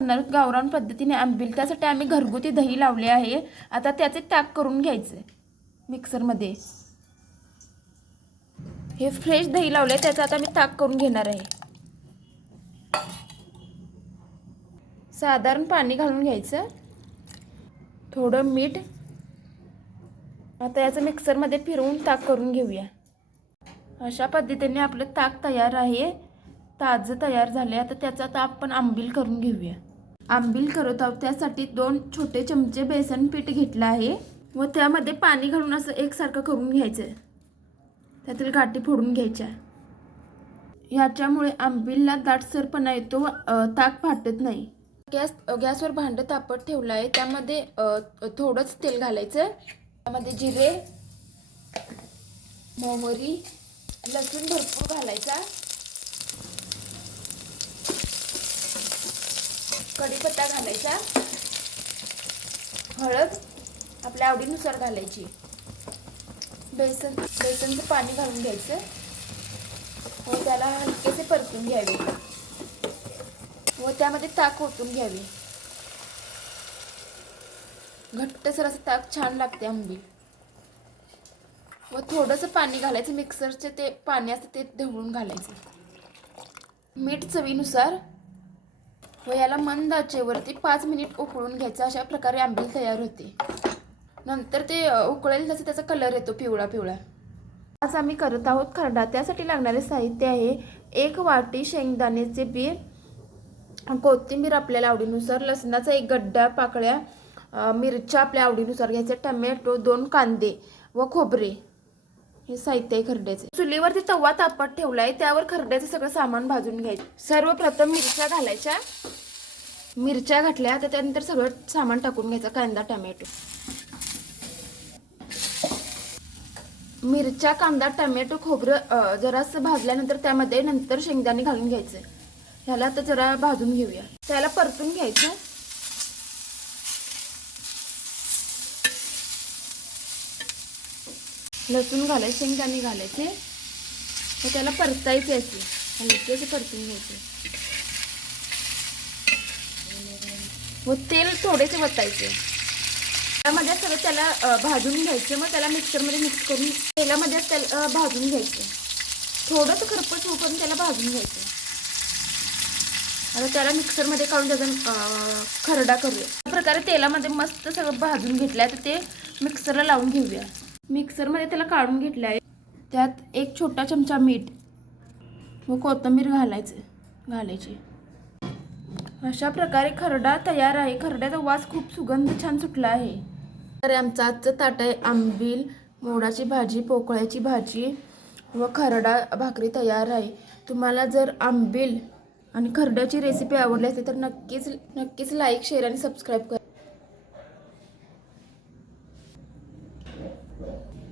करणार गावरान पद्धतीने आंबील. त्यासाठी आम्ही घरगुती दही लावले आहे. आता त्याचे ताक करून घ्यायचे मिक्सरमध्ये. हे फ्रेश दही लावले त्याचं आता मी ताक करून घेणार आहे. साधारण पाणी घालून घ्यायचं. थोडं मीठ. आता याचं मिक्सरमध्ये फिरवून ताक करून घेऊया. अशा पद्धतीने आपलं ताक तयार आहे. ताजं तयार झाले आता त्याचा आता आपण आंबील करून घेऊया. आंबील करत आहोत. त्यासाठी दोन छोटे चमचे बेसन पीठ घेतलं आहे. व त्यामध्ये पाणी घालून असं एकसारखं करून घ्यायचं त्यातील गाठी फोडून घ्यायच्या. याच्यामुळे आंबीलला दाटसरपणा येतो व ताक फाटत नाही. गॅस गॅसवर भांडं तापत ठेवलं आहे. त्यामध्ये थोडंच तेल घालायचं. त्यामध्ये जिरे मोहरी लसूण भरपूर घालायचा. कढीपत्ता घालायचा. हळद आपल्या आवडीनुसार घालायची. बेसन बेसनचं पाणी घालून घ्यायचं. व त्याला हलकेसे परतून घ्यावे. व त्यामध्ये ताक ओतून घ्यावे. घट्टसर असं ताक छान लागते आंबील व थोडंसं पाणी घालायचं. मिक्सरचे ते पाणी असतं ते ढवळून घालायचं. मीठ चवीनुसार व याला मंद आचेवरती पाच मिनिट उकळून घ्यायचं अशा प्रकारे आंबील तयार होते. नंतर ते उकळेल तसं त्याचा कलर येतो पिवळा पिवळा. आज आम्ही करत आहोत खरडा. त्यासाठी लागणारे साहित्य आहे एक वाटी शेंगदाण्याचे बी कोथिंबीर आपल्याला आवडीनुसार लसणाचा एक गड्डा पाकळ्या मिरच्या आपल्या आवडीनुसार घ्यायच्या टमॅटो दोन कांदे व खोबरे. हे साहित्य आहे खरड्याचे. चुलीवरती तवा तापत ठेवलाय त्यावर खरड्याचं सगळं सामान भाजून घ्यायचं. सर्वप्रथम मिरच्या घालायच्या. मिरच्या घातल्या तर त्यानंतर सगळं सामान टाकून घ्यायचं कांदा टमॅटो. मिरच्या कांदा टमॅटो खोबरं अ, जरासं भाजल्यानंतर त्यामध्ये नंतर शेंगदाणे घालून घ्यायचं. ह्याला आता जरा भाजून घेऊया. त्याला परतून घ्यायचं. लसूण घालायचं शेंगदाणे घालायचे. मग त्याला परतायचे असे. हलके असे परतून घ्यायचे. व तेल थोडेसे वतायचे. त्यामध्ये सगळं त्याला भाजून घ्यायचं. मग त्याला मिक्सरमध्ये मिक्स करून तेलामध्ये त्याला भाजून घ्यायचं. थोडंसं खरपट होऊपर्यंत त्याला भाजून घ्यायचं. आता त्याला मिक्सरमध्ये काढून त्याचा खरडा करूया. अशा प्रकारे तेलामध्ये मस्त सगळं भाजून घेतलं आहे तर ते मिक्सरला लावून घेऊया. मिक्सरमध्ये त्याला काढून घेतलं आहे. त्यात एक छोटा चमचा मीठ व कोथिंबीर घालायचं घालायची. अशा प्रकारे खरडा तयार आहे. खरड्याचा वास खूप सुगंध छान सुटला आहे. तर आमचा आजचं ताट आहे आंबील मोडाची भाजी पोकळ्याची भाजी व खरडा भाकरी तयार आहे. तुम्हाला जर आंबील आणि खरड्याची रेसिपी आवडली असेल तर नक्कीच नक्कीच लाईक शेअर आणि सबस्क्राईब करा. Yeah.